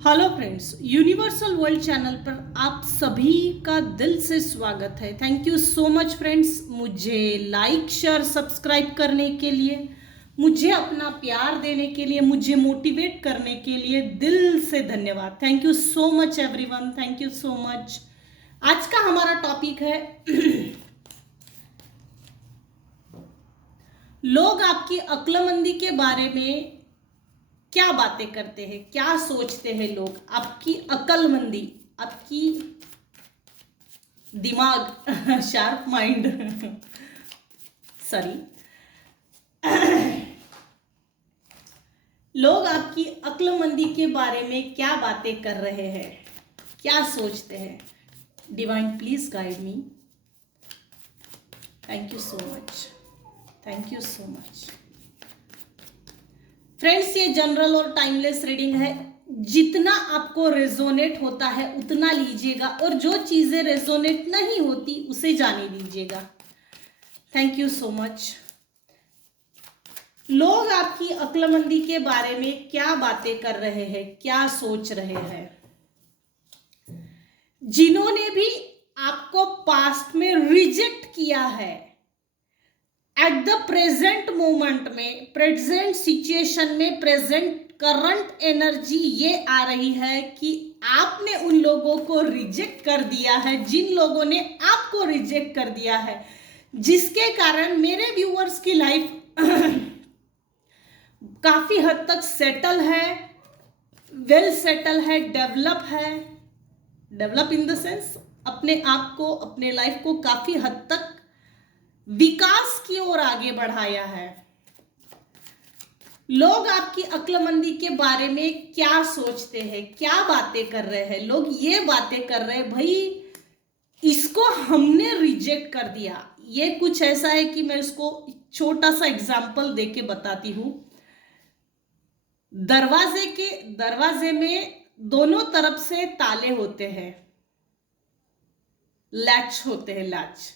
Hello friends, universal world channel पर आप सभी का दिल से स्वागत है। Thank you so much friends, मुझे लाइक शेयर सब्सक्राइब करने के लिए, मुझे अपना प्यार देने के लिए, मुझे मोटिवेट करने के लिए दिल से धन्यवाद। Thank you so much everyone, thank you so much. आज का हमारा टॉपिक है लोग आपकी अक्लमंदी के बारे में क्या बातें करते हैं, क्या सोचते हैं लोग, आपकी अक्लमंदी, आपकी दिमाग शार्प माइंड सॉरी लोग आपकी अक्लमंदी के बारे में क्या बातें कर रहे हैं, क्या सोचते हैं। Divine please guide me. Thank you so much, thank you so much friends. ये जनरल और टाइमलेस रीडिंग है। जितना आपको रेजोनेट होता है उतना लीजिएगा, और जो चीजें रेजोनेट नहीं होती उसे जाने दीजिएगा। Thank you so much. लोग आपकी अक्लमंदी के बारे में क्या बातें कर रहे हैं, क्या सोच रहे हैं। जिन्होंने भी आपको पास्ट में रिजेक्ट किया है, एट द प्रेजेंट मोमेंट में, प्रेजेंट सिचुएशन में, प्रेजेंट करंट एनर्जी ये आ रही है कि आपने उन लोगों को रिजेक्ट कर दिया है, जिन लोगों ने आपको रिजेक्ट कर दिया है, जिसके कारण मेरे व्यूअर्स की लाइफ काफी हद तक सेटल है, वेल सेटल है, डेवलप है। डेवलप इन द सेंस अपने आप को, अपने लाइफ को काफी हद तक विकास की ओर आगे बढ़ाया है। लोग आपकी अक्लमंदी के बारे में क्या सोचते हैं, क्या बातें कर रहे हैं। लोग ये बातें कर रहे हैं, भाई इसको हमने रिजेक्ट कर दिया। ये कुछ ऐसा है कि मैं इसको छोटा सा एग्जांपल देके बताती हूं। दरवाजे में दोनों तरफ से ताले होते हैं, लैच होते हैं, लैच।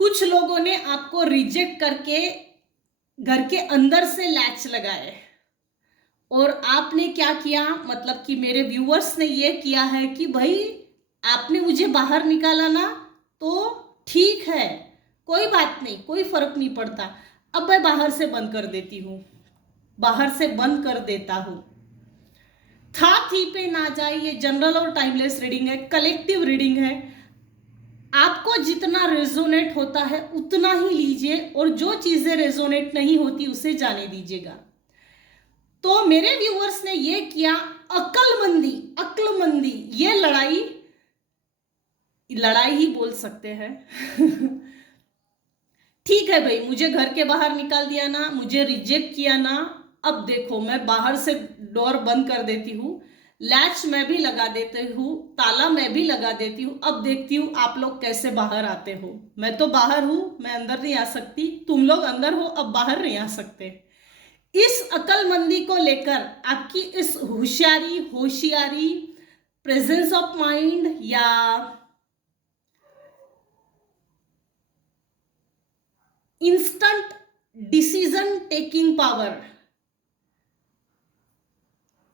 कुछ लोगों ने आपको रिजेक्ट करके घर के अंदर से लैच लगाए, और आपने क्या किया, मतलब कि मेरे व्यूअर्स ने ये किया है कि भाई आपने मुझे बाहर निकाला ना, तो ठीक है, कोई बात नहीं, कोई फर्क नहीं पड़ता, अब मैं बाहर से बंद कर देती हूं, बाहर से बंद कर देता हूं। था थी पे ना जाए। ये जनरल और टाइमलेस रीडिंग है, कलेक्टिव रीडिंग है। आपको जितना रेजोनेट होता है उतना ही लीजिए, और जो चीजें रेजोनेट नहीं होती उसे जाने दीजिएगा। तो मेरे व्यूअर्स ने ये किया, अक्लमंदी, अक्लमंदी, ये लड़ाई ही बोल सकते हैं ठीक है भाई, मुझे घर के बाहर निकाल दिया ना, मुझे रिजेक्ट किया ना, अब देखो मैं बाहर से डोर बंद कर देती हूँ, लैच मैं भी लगा देती हूँ, ताला मैं भी लगा देती हूँ, अब देखती हूँ आप लोग कैसे बाहर आते हो। मैं तो बाहर हूँ, मैं अंदर नहीं आ सकती, तुम लोग अंदर हो, अब बाहर नहीं आ सकते। इस अक्लमंदी को लेकर आपकी इस होशियारी, प्रेजेंस ऑफ माइंड, या instant decision taking power,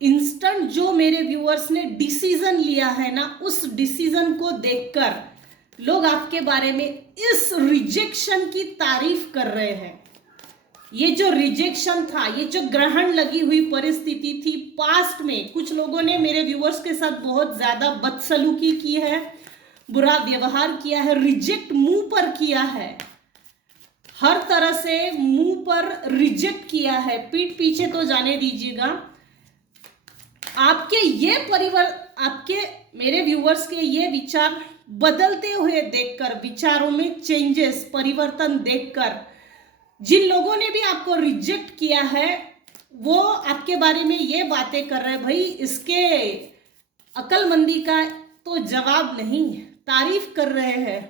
instant जो मेरे व्यूअर्स ने डिसीजन लिया है ना, उस डिसीजन को देखकर लोग आपके बारे में इस रिजेक्शन की तारीफ कर रहे हैं। ये जो रिजेक्शन था, ये जो ग्रहण लगी हुई परिस्थिति थी पास्ट में, कुछ लोगों ने मेरे व्यूअर्स के साथ बहुत ज्यादा बदसलूकी की है, बुरा व्यवहार किया है, रिजेक्ट मुंह पर किया है, हर तरह से मुंह पर रिजेक्ट किया है, पीठ पीछे तो जाने दीजिएगा। आपके मेरे व्यूअर्स के ये विचार बदलते हुए देखकर, विचारों में चेंजेस, परिवर्तन देखकर, जिन लोगों ने भी आपको रिजेक्ट किया है वो आपके बारे में ये बातें कर रहे हैं, भाई इसके अक्लमंदी का तो जवाब नहीं, तारीफ कर रहे हैं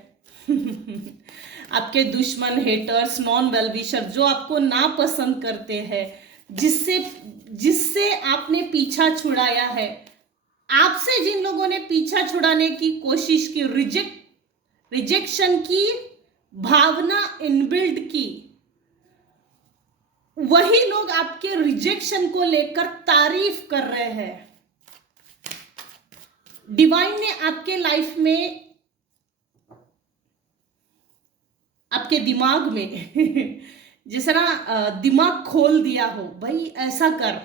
आपके दुश्मन, हेटर्स, नॉन वेलविशर, जो आपको नापसंद करते हैं, जिससे आपने पीछा छुड़ाया है, आपसे जिन लोगों ने पीछा छुड़ाने की कोशिश की, रिजेक्शन की भावना इनबिल्ड की, वही लोग आपके रिजेक्शन को लेकर तारीफ कर रहे हैं। डिवाइन ने आपके लाइफ में, आपके दिमाग में जिस तरह दिमाग खोल दिया हो, भाई ऐसा कर।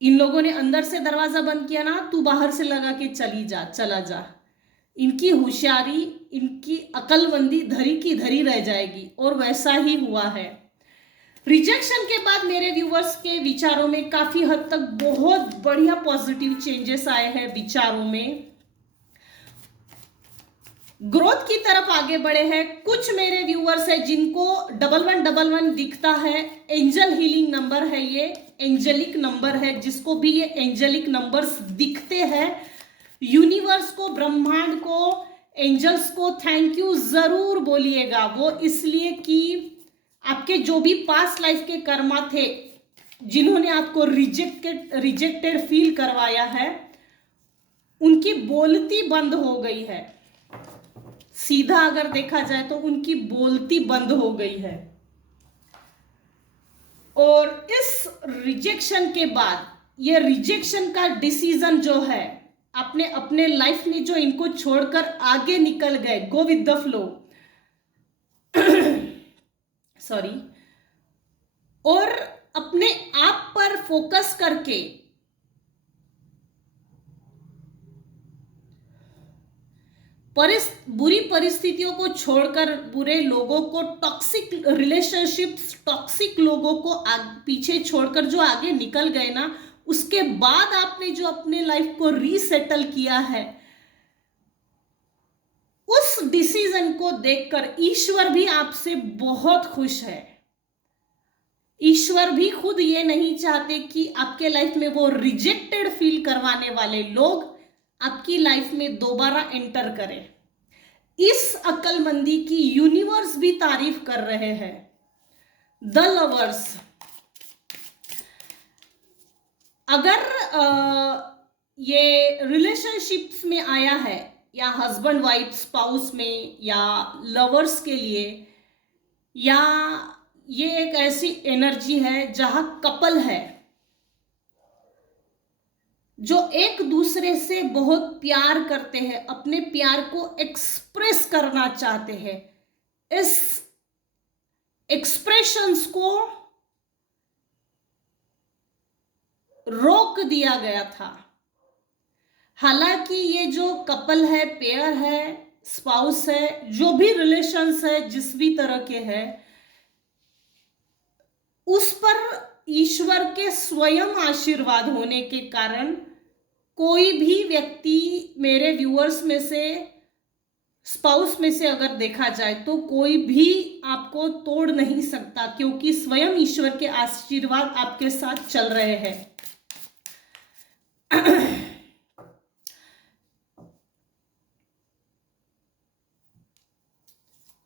इन लोगों ने अंदर से दरवाजा बंद किया ना, तू बाहर से लगा के चला जा। इनकी होशियारी, इनकी अकलमंदी धरी की धरी रह जाएगी, और वैसा ही हुआ है। रिजेक्शन के बाद मेरे व्यूवर्स के विचारों में काफी हद तक बहुत बढ़िया पॉजिटिव चेंजेस आए हैं विचारों में, ग्रोथ की तरफ आगे बढ़े हैं। कुछ मेरे व्यूअर्स है जिनको 1111 दिखता है, एंजल हीलिंग नंबर है, ये एंजेलिक नंबर है। जिसको भी ये एंजेलिक नंबर्स दिखते हैं, यूनिवर्स को, ब्रह्मांड को, एंजल्स को थैंक यू जरूर बोलिएगा। वो इसलिए कि आपके जो भी पास्ट लाइफ के कर्मा थे, जिन्होंने आपको रिजेक्टेड फील करवाया है, उनकी बोलती बंद हो गई है। सीधा अगर देखा जाए तो उनकी बोलती बंद हो गई है। और इस रिजेक्शन के बाद, ये रिजेक्शन का डिसीजन जो है, आपने अपने लाइफ में जो इनको छोड़कर आगे निकल गए, go with the flow, sorry, और अपने आप पर फोकस करके बुरी परिस्थितियों को छोड़कर, बुरे लोगों को, टॉक्सिक रिलेशनशिप्स, टॉक्सिक लोगों को पीछे छोड़कर जो आगे निकल गए ना, उसके बाद आपने जो अपने लाइफ को रीसेटल किया है, उस डिसीजन को देखकर ईश्वर भी आपसे बहुत खुश है। ईश्वर भी खुद ये नहीं चाहते कि आपके लाइफ में वो रिजेक्टेड फील करवाने वाले लोग आपकी लाइफ में दोबारा एंटर करें। इस अक्लमंदी की यूनिवर्स भी तारीफ कर रहे हैं। द लवर्स, अगर ये रिलेशनशिप्स में आया है, या हस्बैंड वाइफ स्पाउस में, या लवर्स के लिए, या ये एक ऐसी एनर्जी है जहां कपल है जो एक दूसरे से बहुत प्यार करते हैं, अपने प्यार को एक्सप्रेस करना चाहते हैं, इस एक्सप्रेशंस को रोक दिया गया था। हालांकि ये जो कपल है, पेयर है, स्पाउस है, जो भी रिलेशंस है, जिस भी तरह के है, उस पर ईश्वर के स्वयं आशीर्वाद होने के कारण कोई भी व्यक्ति, मेरे व्यूअर्स में से, स्पाउस में से अगर देखा जाए तो कोई भी आपको तोड़ नहीं सकता, क्योंकि स्वयं ईश्वर के आशीर्वाद आपके साथ चल रहे हैं।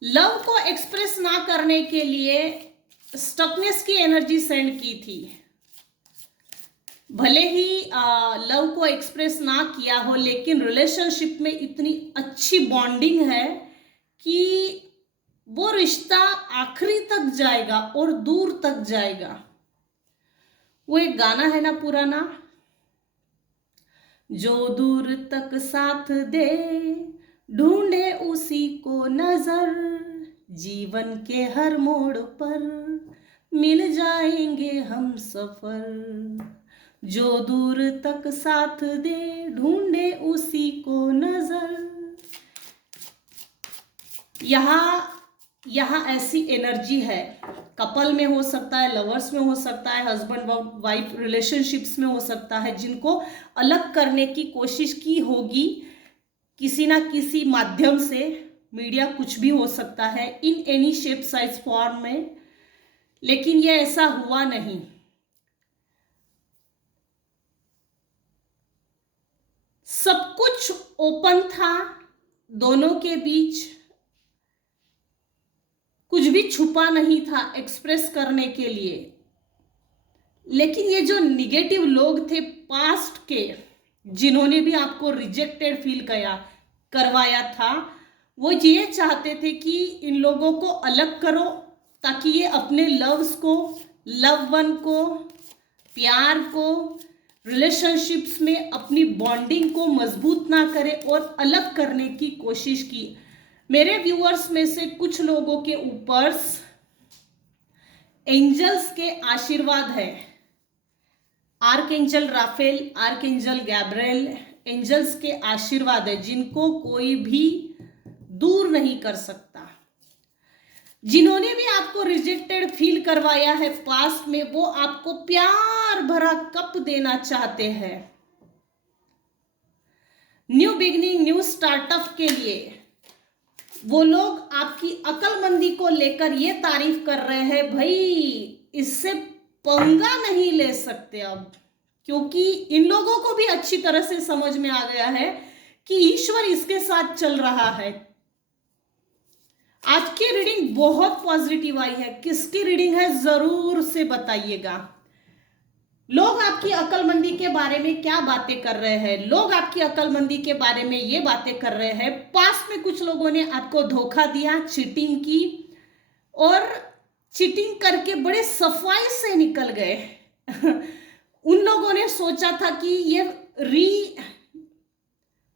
लव को एक्सप्रेस ना करने के लिए स्टकनेस की एनर्जी सेंड की थी। भले ही लव को एक्सप्रेस ना किया हो, लेकिन रिलेशनशिप में इतनी अच्छी बॉन्डिंग है कि वो रिश्ता आखिरी तक जाएगा और दूर तक जाएगा। वो एक गाना है ना पुराना, जो दूर तक साथ दे ढूंढे उसी को नजर, जीवन के हर मोड़ पर मिल जाएंगे हम सफर। जो दूर तक साथ दे ढूंढे उसी को नजर। यहाँ ऐसी एनर्जी है। कपल में हो सकता है, लवर्स में हो सकता है, हस्बैंड वाइफ रिलेशनशिप्स में हो सकता है, जिनको अलग करने की कोशिश की होगी किसी ना किसी माध्यम से। मीडिया कुछ भी हो सकता है, in any shape size form में, लेकिन ये ऐसा हुआ नहीं। सब कुछ ओपन था दोनों के बीच, कुछ भी छुपा नहीं था एक्सप्रेस करने के लिए। लेकिन ये जो निगेटिव लोग थे पास्ट के, जिन्होंने भी आपको रिजेक्टेड फील करवाया था, वो ये चाहते थे कि इन लोगों को अलग करो, ताकि ये अपने लव्स को, लव वन को, प्यार को, रिलेशनशिप्स में अपनी बॉन्डिंग को मजबूत ना करें और अलग करने की कोशिश की। मेरे व्यूअर्स में से कुछ लोगों के ऊपर एंजल्स के आशीर्वाद है। Archangel Raphael, archangel Gabriel, angels के आशीर्वाद है जिनको कोई भी दूर नहीं कर सकता। जिन्होंने भी आपको रिजेक्टेड फील करवाया है पास्ट में, वो आपको प्यार भरा कप देना चाहते हैं। न्यू बिगनिंग, न्यू स्टार्टअप के लिए वो लोग आपकी अक्लमंदी को लेकर ये तारीफ कर रहे हैं, भाई इससे पंगा नहीं ले सकते अब, क्योंकि इन लोगों को भी अच्छी तरह से समझ में आ गया है कि ईश्वर इसके साथ चल रहा है। आज की रीडिंग बहुत पॉजिटिव आई है। किसकी रीडिंग है जरूर से बताइएगा। लोग आपकी अक्लमंदी के बारे में क्या बातें कर रहे हैं? लोग आपकी अक्लमंदी के बारे में ये बातें कर रहे हैं, पास्ट में कुछ लोगों ने आपको धोखा दिया, चीटिंग की और चीटिंग करके बड़े सफाई से निकल गए। उन लोगों ने सोचा था कि ये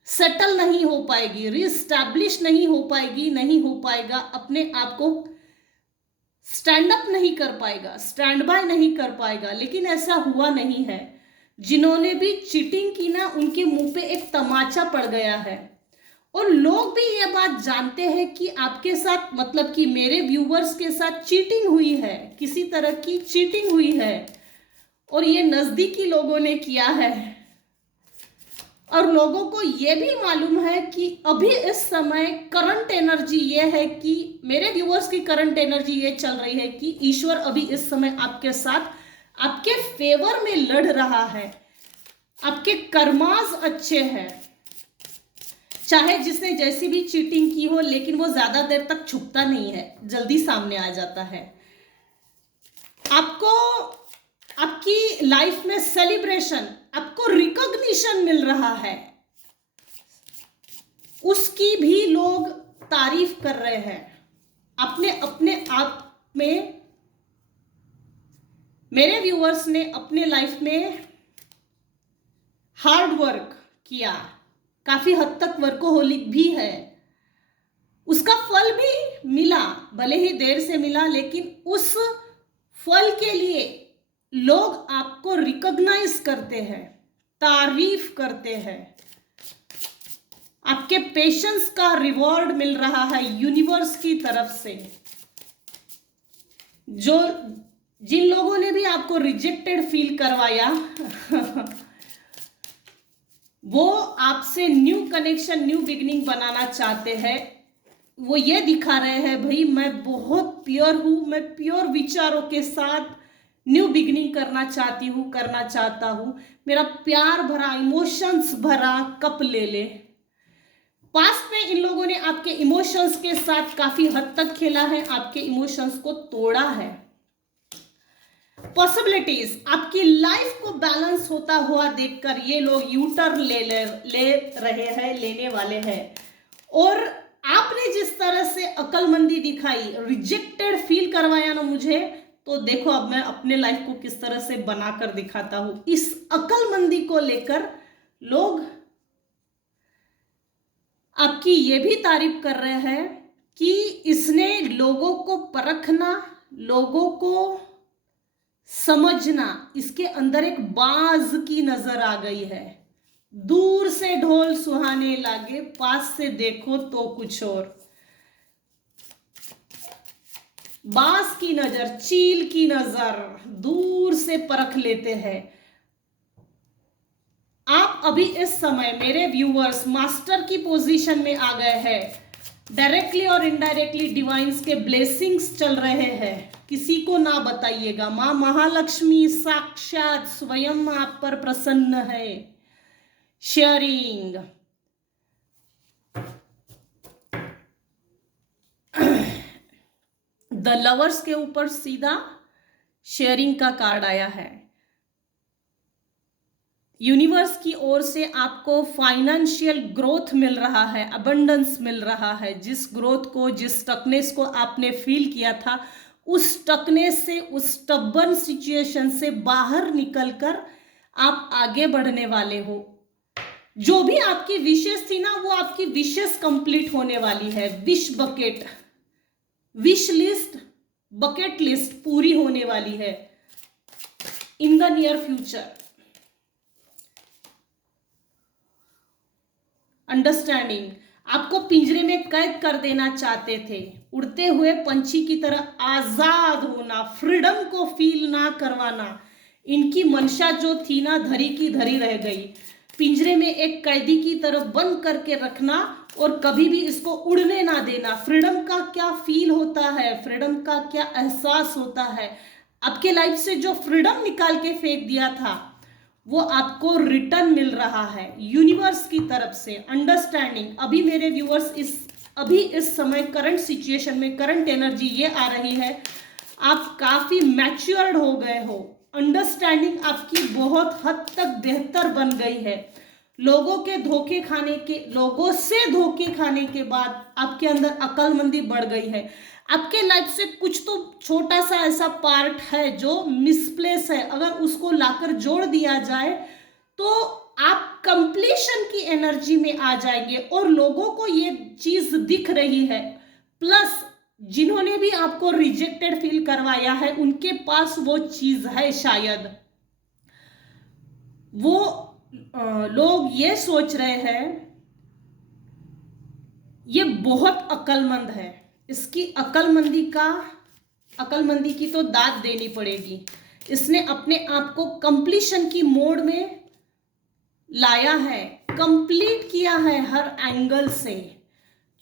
सेटल नहीं हो पाएगी, रीस्टैब्लिश नहीं हो पाएगी, नहीं हो पाएगा, अपने आप को स्टैंड अप नहीं कर पाएगा, स्टैंड बाय नहीं कर पाएगा, लेकिन ऐसा हुआ नहीं है। जिन्होंने भी चीटिंग की ना, उनके मुंह पे एक तमाचा पड़ गया है। और लोग भी ये बात जानते हैं कि आपके साथ, मतलब कि मेरे व्यूवर्स के साथ चीटिंग हुई है, किसी तरह की चीटिंग हुई है और ये नजदीकी लोगों ने किया है। और लोगों को ये भी मालूम है कि अभी इस समय करंट एनर्जी ये है कि मेरे व्यूअर्स की करंट एनर्जी ये चल रही है कि ईश्वर अभी इस समय आपके साथ, आपके फेवर में लड़ रहा है। आपके कर्मास अच्छे हैं, चाहे जिसने जैसी भी चीटिंग की हो, लेकिन वो ज्यादा देर तक छुपता नहीं है, जल्दी सामने आ जाता है। आपको आपकी लाइफ में सेलिब्रेशन, आपको रिकॉग्निशन मिल रहा है, उसकी भी लोग तारीफ कर रहे हैं। अपने अपने आप में मेरे व्यूअर्स ने अपने लाइफ में हार्ड वर्क किया, काफी हद तक वर्कोहोलिक भी है, उसका फल भी मिला, भले ही देर से मिला, लेकिन उस फल के लिए लोग आपको रिकॉग्नाइज करते हैं, तारीफ करते हैं। आपके पेशेंस का रिवॉर्ड मिल रहा है यूनिवर्स की तरफ से। जिन लोगों ने भी आपको रिजेक्टेड फील करवाया वो आपसे न्यू कनेक्शन, न्यू बिगिनिंग बनाना चाहते हैं। वो ये दिखा रहे हैं, भाई मैं बहुत प्योर हूं, मैं प्योर विचारों के साथ न्यू बिगिनिंग करना चाहती हूँ, करना चाहता हूँ। मेरा प्यार भरा, इमोशंस भरा कप ले ले। पास्ट में इन लोगों ने आपके इमोशंस के साथ काफी हद तक खेला है, आपके इमोशंस को तोड़ा है। पॉसिबिलिटीज, आपकी लाइफ को बैलेंस होता हुआ देखकर ये लोग यू टर्न ले रहे हैं, लेने वाले हैं। और आपने जिस तरह से अक्लमंदी दिखाई, रिजेक्टेड फील करवाया ना मुझे, तो देखो अब मैं अपने लाइफ को किस तरह से बनाकर दिखाता हूं। इस अक्लमंदी को लेकर लोग आपकी ये भी तारीफ कर रहे हैं कि इसने लोगों को परखना, लोगों को समझना, इसके अंदर एक बाज की नजर आ गई है। दूर से ढोल सुहाने लागे, पास से देखो तो कुछ और। बाज की नजर, चील की नजर, दूर से परख लेते हैं। आप अभी इस समय मेरे व्यूअर्स मास्टर की पोजीशन में आ गए हैं। डायरेक्टली और इनडायरेक्टली डिवाइन्स के ब्लेसिंग्स चल रहे हैं। किसी को ना बताइएगा, मां महालक्ष्मी साक्षात स्वयं आप पर प्रसन्न है। शेयरिंग, द लवर्स के ऊपर सीधा शेयरिंग का कार्ड आया है। यूनिवर्स की ओर से आपको फाइनेंशियल ग्रोथ मिल रहा है, अबंडेंस मिल रहा है। जिस ग्रोथ को, जिस स्टकनेस को आपने फील किया था, उस स्टकनेस से, उस स्टबर्न सिचुएशन से बाहर निकलकर आप आगे बढ़ने वाले हो। जो भी आपकी विशेष थी ना, वो आपकी विशेष कंप्लीट होने वाली है। विश लिस्ट, बकेट लिस्ट पूरी होने वाली है in the near future. Understanding, आपको पिंजरे में कैद कर देना चाहते थे, उड़ते हुए पंछी की तरह आजाद होना, फ्रीडम को फील ना करवाना, इनकी मंशा जो थी ना, धरी की धरी रह गई। पिंजरे में एक कैदी की तरह बंद करके रखना और कभी भी इसको उड़ने ना देना। फ्रीडम का क्या फील होता है, फ्रीडम का क्या एहसास होता है, आपके लाइफ से जो फ्रीडम निकाल के फेंक दिया था वो आपको रिटर्न मिल रहा है यूनिवर्स की तरफ से। अंडरस्टैंडिंग, अभी मेरे व्यूअर्स इस समय करंट सिचुएशन में करंट एनर्जी ये आ रही है, आप काफी मैच्योर्ड हो गए हो। अंडरस्टैंडिंग आपकी बहुत हद तक बेहतर बन गई है। लोगों से धोखे खाने के बाद आपके अंदर अक्लमंदी बढ़ गई है। आपके लाइफ से कुछ तो छोटा सा ऐसा पार्ट है जो मिसप्लेस है, अगर उसको लाकर जोड़ दिया जाए तो आप कंप्लीशन की एनर्जी में आ जाएंगे और लोगों को ये चीज दिख रही है। प्लस जिन्होंने भी आपको रिजेक्टेड फील करवाया है उनके पास वो चीज है, शायद वो लोग ये सोच रहे हैं ये बहुत अक्लमंद है, इसकी अक्लमंदी की तो दाद देनी पड़ेगी। इसने अपने आप को कंप्लीशन की मोड में लाया है, कंप्लीट किया है हर एंगल से।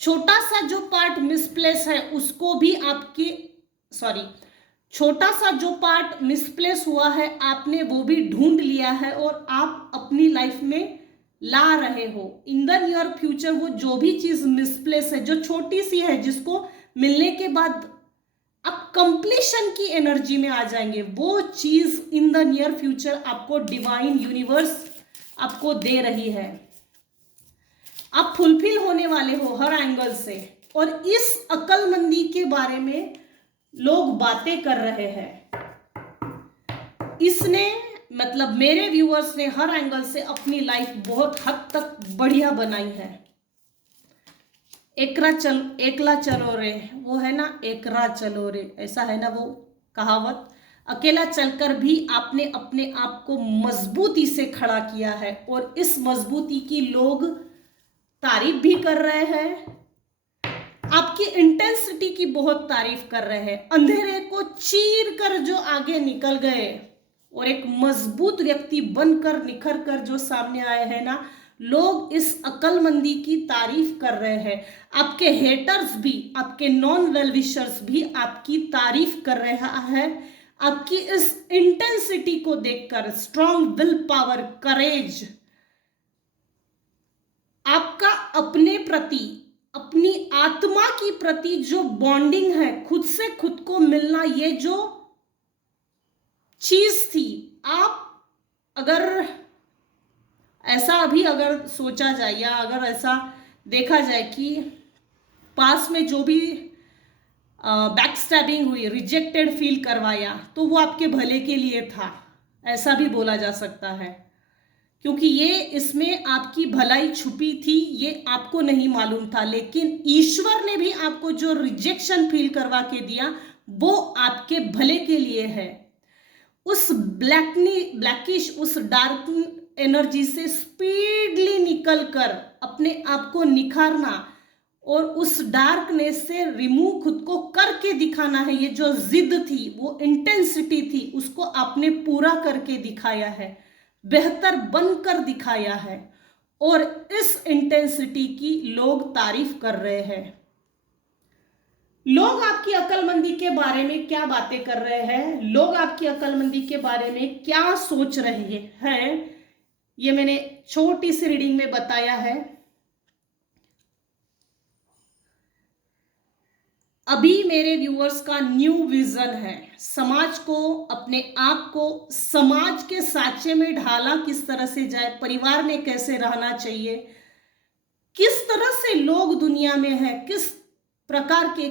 छोटा सा जो पार्ट मिसप्लेस है उसको भी छोटा सा जो पार्ट मिसप्लेस हुआ है आपने वो भी ढूंढ लिया है और आप अपनी लाइफ में ला रहे हो। इन द नियर फ्यूचर वो जो भी चीज मिसप्लेस है, जो छोटी सी है, जिसको मिलने के बाद आप कंप्लीशन की एनर्जी में आ जाएंगे, वो चीज इन द नियर फ्यूचर आपको डिवाइन यूनिवर्स आपको दे रही है। आप फुलफिल होने वाले हो हर एंगल से। और इस अक्लमंदी के बारे में लोग बातें कर रहे हैं। इसने मतलब मेरे व्यूअर्स ने हर एंगल से अपनी लाइफ बहुत हद तक बढ़िया बनाई है। एकला चलो रे, वो है ना, एकरा चलो रे, ऐसा है ना वो कहावत। अकेला चलकर भी आपने अपने आप को मजबूती से खड़ा किया है और इस मजबूती की लोग तारीफ भी कर रहे हैं। आपकी इंटेंसिटी की बहुत तारीफ कर रहे हैं। अंधेरे को चीर कर जो आगे निकल गए और एक मजबूत व्यक्ति बनकर निखर कर जो सामने आए हैं ना, लोग इस अक्लमंदी की तारीफ कर रहे हैं। आपके हेटर्स भी, आपके नॉन वेल विशर्स भी आपकी तारीफ कर रहा है। आपकी इस इंटेंसिटी को देखकर, स्ट्रॉन्ग विल पावर, करेज, आपका अपने प्रति, अपनी आत्मा की प्रति जो बॉन्डिंग है, खुद से खुद को मिलना, ये जो चीज थी, आप अगर ऐसा अगर सोचा जाए या अगर ऐसा देखा जाए कि पास में जो भी बैक स्टैबिंग हुई, रिजेक्टेड फील करवाया, तो वो आपके भले के लिए था, ऐसा भी बोला जा सकता है। क्योंकि ये इसमें आपकी भलाई छुपी थी, ये आपको नहीं मालूम था। लेकिन ईश्वर ने भी आपको जो रिजेक्शन फील करवा के दिया वो आपके भले के लिए है। उस ब्लैकिश, उस डार्क एनर्जी से स्पीडली निकलकर अपने आप को निखारना और उस डार्कनेस से रिमूव खुद को करके दिखाना है। ये जो जिद थी, वो इंटेंसिटी थी, उसको आपने पूरा करके दिखाया है, बेहतर बनकर दिखाया है और इस इंटेंसिटी की लोग तारीफ कर रहे हैं। लोग आपकी अक्लमंदी के बारे में क्या बातें कर रहे हैं, लोग आपकी अक्लमंदी के बारे में क्या सोच रहे हैं, ये मैंने छोटी सी रीडिंग में बताया है। अभी मेरे व्यूअर्स का न्यू विजन है, समाज को, अपने आप को समाज के सांचे में ढाला किस तरह से जाए, परिवार में कैसे रहना चाहिए, किस तरह से लोग दुनिया में हैं, किस प्रकार के,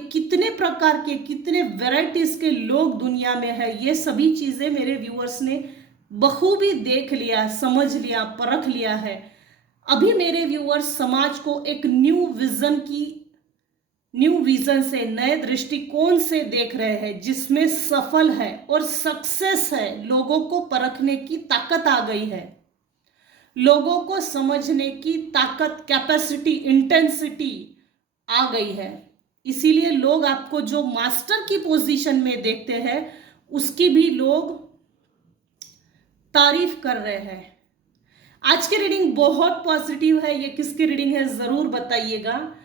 कितने वैरायटीज के लोग दुनिया में है, ये सभी चीजें मेरे व्यूअर्स ने बखूबी देख लिया, समझ लिया, परख लिया है। अभी मेरे व्यूअर्स समाज को एक न्यू विजन से, नए दृष्टिकोण से देख रहे हैं, जिसमें सफल है और सक्सेस है। लोगों को परखने की ताकत आ गई है, लोगों को समझने की ताकत, कैपेसिटी, इंटेंसिटी आ गई है। इसीलिए लोग आपको जो मास्टर की पोजीशन में देखते हैं, उसकी भी लोग तारीफ कर रहे हैं। आज की रीडिंग बहुत पॉजिटिव है। ये किसकी रीडिंग है जरूर बताइएगा।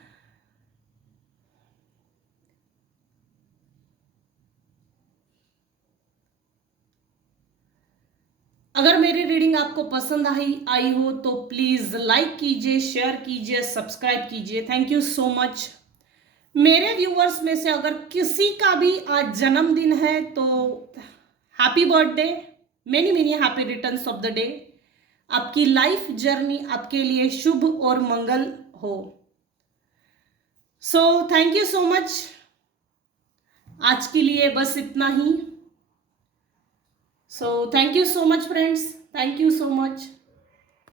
अगर मेरी रीडिंग आपको पसंद आई हो तो प्लीज लाइक कीजिए, शेयर कीजिए, सब्सक्राइब कीजिए। Thank you so much. मेरे व्यूअर्स में से अगर किसी का भी आज जन्मदिन है तो happy birthday, many many happy returns of the day. आपकी लाइफ जर्नी आपके लिए शुभ और मंगल हो। So thank you so much. आज के लिए बस इतना ही। So thank you so much friends. Thank you so much.